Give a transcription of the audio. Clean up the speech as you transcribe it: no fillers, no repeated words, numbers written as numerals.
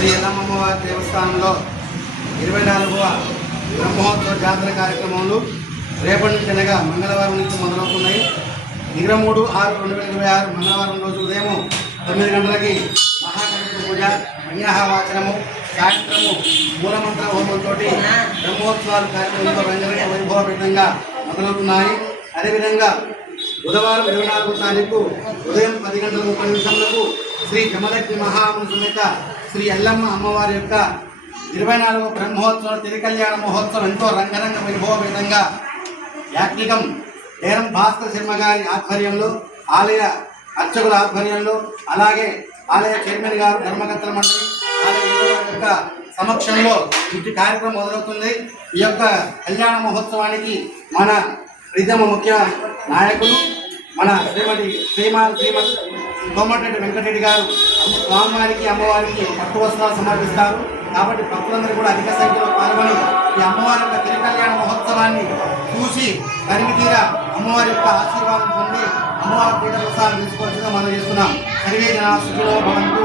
శ్రీ ఎల్లమ్మవారి దేవస్థానంలో 24వ బ్రహ్మోత్సవ జాతర కార్యక్రమాలు రేపటి నుంచి అనగా మంగళవారం నుంచి మొదలవుతున్నాయి. 23/6/2026 మంగళవారం రోజు ఉదయం 9 గంటలకి మహాగణపతి పూజ, అన్యాహవాచనము, సాయంత్రము మూలమంత్ర హోమంతో బ్రహ్మోత్సవాలు కార్యక్రమంలో రంగరంగ వైభవపేతంగా మొదలవుతున్నాయి. అదేవిధంగా బుధవారం 24వ తారీఖు ఉదయం 10:30 శ్రీ జమదగ్ని మహాముని సమేత శ్రీ ఎల్లమ్మ అమ్మవారి యొక్క 24వ బ్రహ్మోత్సవ తిరుకల్యాణ మహోత్సవం ఎంతో రంగరంగ వైభవపేతంగా యాజ్ఞికం డేరం భాస్కర్ శర్మ గారి ఆధ్వర్యంలో, ఆలయ అర్చకుల ఆధ్వర్యంలో, అలాగే ఆలయ చైర్మన్ గారు, ధర్మకర్తల మండలి, ఆలయ యొక్క సమక్షంలో ఇంటి కార్యక్రమం మొదలవుతుంది. ఈ యొక్క కళ్యాణ మహోత్సవానికి మన ప్రీతమ ముఖ్య నాయకులు మన శ్రీమతి కోమటిరెడ్డి వెంకటరెడ్డి గారు స్వామివారికి అమ్మవారికి పట్టు వస్త్రాలు సమర్పిస్తారు. కాబట్టి భక్తులందరూ కూడా అధిక సంఖ్యలో పాల్గొని ఈ అమ్మవారి యొక్క తిరుకల్యాణ మహోత్సవాన్ని చూసి పరిమితీరా అమ్మవారి యొక్క ఆశీర్వాదం పొంది అమ్మవారి పీఠ ప్రసాదం తీసుకోవాల్సిందిగా మనం చేస్తున్నాం. సర్వే జనా సుఖినో భవంతు.